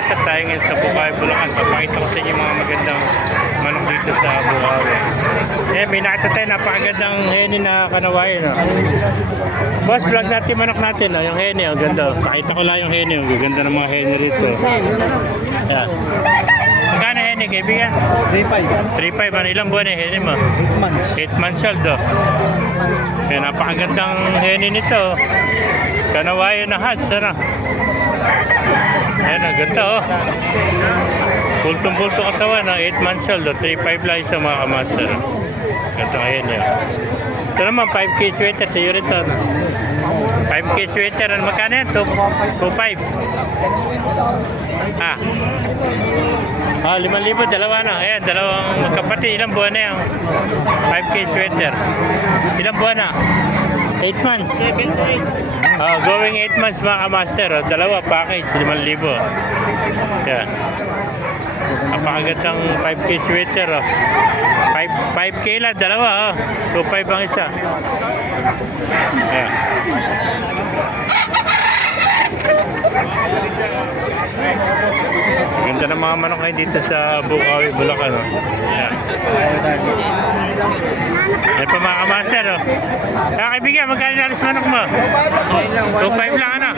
Master, tayo ngayon sa Bukawi, Bulacan. Papakita ko sa inyo yung mga magandang manok dito sa Bukawi. Eh, may nakita tayo, napakagandang heni na kanawain. No? Boss, vlog natin manok natin, no? Yung heni, oh, ganda. Pakita ko lang yung heni, oh. Ganda ng mga heni rito. Yan. Magkano heni, kaibigan? 3.5. 3.5, ano ilang buwan yung heni mo? 8 months. 8 months old, oh. Yan, napakagandang heni nito. Kanawain na hats, ano? Ayan, ang ganda, oh. Pultong-pulto katawan, 8 months old, 3.5 lang isa mga kamaster. Ganda ngayon yun. Ito naman, 5K sweater sa iyo rin ito. 5K sweater, ano magkano yan? 2.5. Ah. 5,000, dalawa na. Ayan, dalawang magkapatid. Ilang buwan na yan? 5K sweater. Ilang buwan na? 8 months. Going 8 months mga kamaster. Dalawa package, 5,000. Yan. Napakagandang 5K sweater. 5K lang, dalawa. 2.5 ang isa. Yan. Ganda ng mga manok ngayon dito sa Bukawi, Bulacan. Yan. Yan pa mga kamaster. Kaibigan, magkano na alis manok mo? 2.5 lang, ano?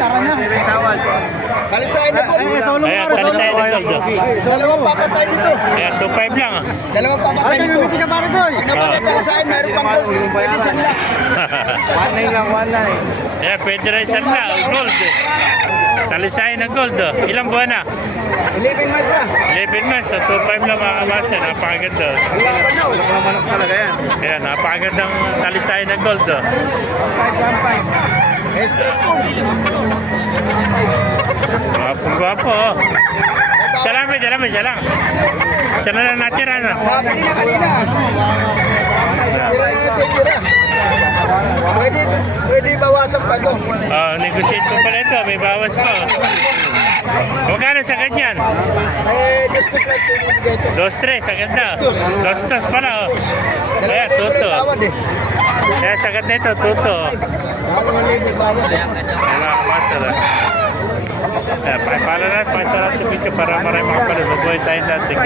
Kalisain na po. Ayan, talisayan na gold. Dalawang papatay dito. Ayan, 2.5 lang. Dalawang papatay dito. Ay, ka para doon. Napatay kalisain, mayroon pang gold. Pwede isang lang. 1.9 lang, 1.9. Ayan, pwede rin isang lang. Gold. Talisayan na gold. Ilang buwan na? 11 months na. 11 months. So 2.5 lang mga kamasa. Napakaganda. Laban na. Wala pang manok talaga yan. Ayan, napakagandang talisayan na gold. 5.15. Extra po. Gwapo. Isa lang, isa lang. Isa na lang natira. No? Kanina. Tira. Pwede bawasan pa ito. Negotiate ko pala ito. May bawas pa. Magkano sa ganyan? Discuss lang po yung bigay ito. 2-3, sa ganda. 2-2 pala. Ayan, tuto. Ayan, sa ganda ito, tuto. Ayan, mga kamasal. Ayan, pakipala na. Pakipala na ito video para marami makapalad. Magbuhay tayong dating.